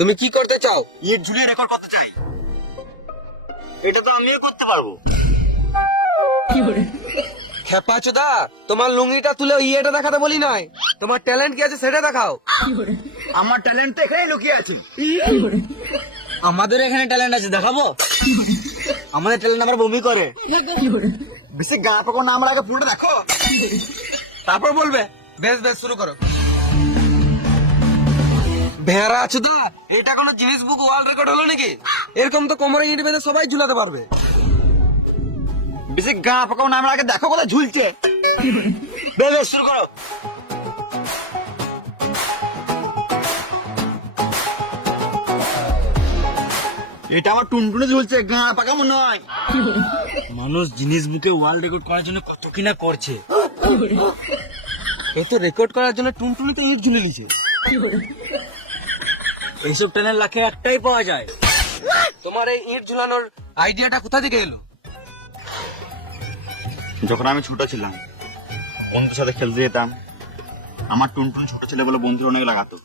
তুমি কি করতে চাও? ইট ঝুলিয়ে রেকর্ড করতে চাই। এটা তো আমিও করতে পারব। খেপা চোদা তোমার লুঙ্গিটা তুলে ইয়েটা দেখাতে বলি নাই। তোমার ট্যালেন্ট কি আছে সেটা দেখাও। আমার ট্যালেন্ট তো এখানেই লুকিয়ে আছে। আমাদের এখানে ট্যালেন্ট আছে দেখাবো? আমাদের ট্যালেন্ট আবার বমি করে। বেশি গা পাকো না আমরা আগে পুরোটা দেখো। তারপর বলবে বেশ বেশ শুরু করো। ভেড়া চোদা এটা কোনো জিনিস বুক ওয়ার্ল্ড রেকর্ড হলো নাকি? এরকম তো কোমরে ইট বেঁধে সবাই ঝুলাতে পারবে। বেশি গা পাকাও না, আমরা আগে দেখো কোথায় ঝুলছে। বেশ শুরু করো। এটা আমার টুনটুনে ঝুলছে, গা পাকা মনে হয় মানুষ জিনিস বুকে ওয়ার্ল্ড রেকর্ড করার জন্য কত কিনা করছে। এই তো রেকর্ড করার জন্য টুনটুনিতে ইট ঝুলে নিছে। এইসব ট্যালেন্ট লাখে একটাই পাওয়া যায়। তোমার এই ইট ঝুলানোর আইডিয়াটা কোথা থেকে এলো? যখন আমি ছোট ছিলাম বন্ধুর সাথে খেলতে যেতাম আমার টুনটুন ছোট ছেলে বলে বন্ধুর অনেক লাগাতো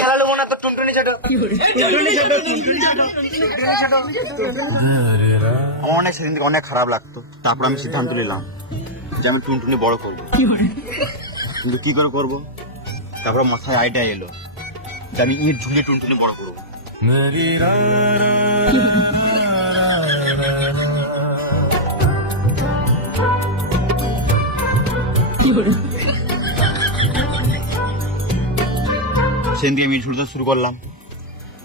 খেলা নেব না তো টুনটুনি ছোট। আমার অনেক সেদিন থেকে অনেক খারাপ লাগতো। তারপর আমি সিদ্ধান্ত নিলাম যে আমি টুনটুনি বড় করব। কিন্তু কি করে করব? তারপর মাথায় আইডিয়া এলো যে আমি ইট ঝুলিয়ে টুনটুনি বড় করব। সেদিন দিয়ে আমি ঝুলতে শুরু করলাম।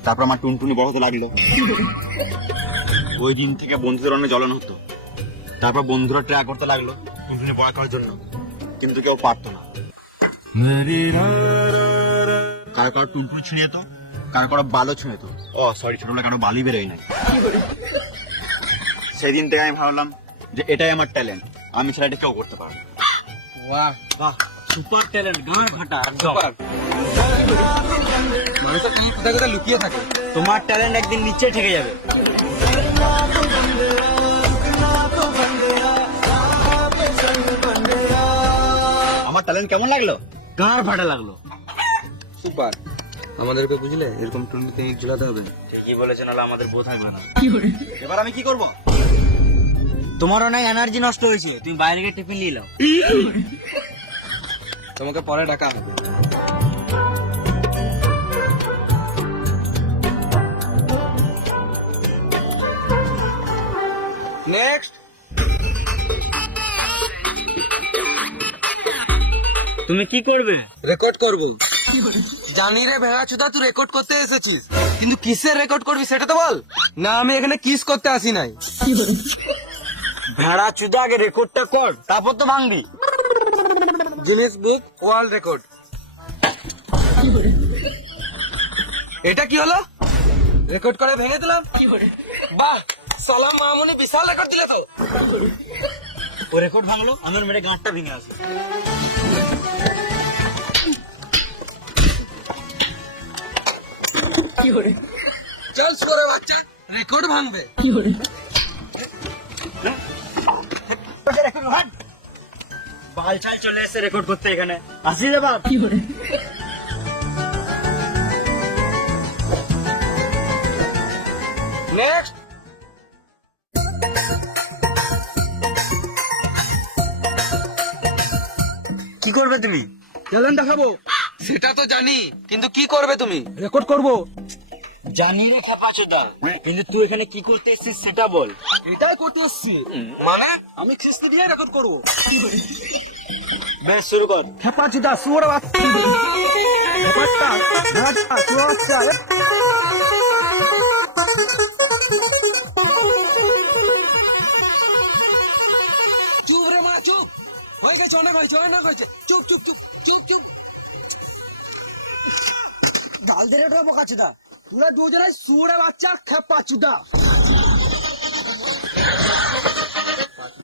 তারপর আমার টুনটুনি বড় হতে লাগল। ওই দিন থেকে বন্ধুদের অনেক জ্বলন হতো। তারপর বন্ধুরা ট্রাই করতে লাগল টুনটুনি বড় করার জন্য। কিন্তু কেউ পারতো না। কারও কারও টুনটুনি ছিঁড়ে যেত কারও কারও বালও ছিঁড়ে যেত ও সরি ছোটবেলা কারও বালি বেরোয় নাই। সেদিন থেকে আমি ভাবলাম যে এটাই আমার ট্যালেন্ট আমি এটা কেউ করতে পারব বাহ বাহ সুপার ট্যালেন্ট গাঁর ঘাটা, একদম। কোথায় লুকিয়ে থাকে। তোমার ট্যালেন্ট একদিন নিচে ঠেকে যাবে। আমার ট্যালেন্ট কেমন লাগল? গাঁর ফাটা লাগল। সুপার। আমাদেরকে বুঝলে এরকম টুনটুনিতে ইট ঝুলাতে হবে। ঠিকই বলেছে নাহলে আমাদের বোধ থাকবে না এবার আমি কি করব? তোমার অনেক এনার্জি নষ্ট হয়েছে। তুমি বাইরে গিয়ে টিফিন নিয়ে নাও। তোমাকে পরে ডাকা হবে। তুমি কি করবে? রেকর্ড করব। জানি রে ভেড়া চুদা, তুই রেকর্ড করতে এসেছিস। কিন্তু কিসের রেকর্ড করবি সেটা তো বল? না, আমি এখানে কিস করতে আসি নাই। ভেড়া চুদা, আগে রেকর্ডটা কর, তারপর তো ভাঙবি। গিনেস বুক ওয়ার্ল্ড রেকর্ড এটা কি হলো? রেকর্ড করে ভেঙে দিলাম? বাহ, সালাম মামুনি, বিশাল রেকর্ড দিলে তো। ও রেকর্ড ভাঙলো, আমার মেরে গাঁটটা ভেঙে আসবে চল শুরে বাচ্চা রেকর্ড ভাঙবে। বাল চলে এসে রেকর্ড করতে এখানে। আসি রে বাপ। নেক্সট কি করবে তুমি? দেখাবো? সেটা তো জানি কিন্তু কি করবে তুমি? রেকর্ড করব। জানি রে খাপা চোদা কিন্তু তুই এখানে কি করতে এসেছিস সেটা বল। এটাই করতে এসছি। মানে? আমি খিস্তি দিয়ে রেকর্ড করব। বেশ শুরু কর। খেপা চিদা শুয়োর চুপ রে মা চুপ। হয়ে গেছে অনেক হয়েছে অনেক হয়েছে। চুপ চুপ চুপ চুপ চুপ। গাল ওটা বোকা চুদা তোরা দুজনে সুরে বাচ্চা খেপা চুদা।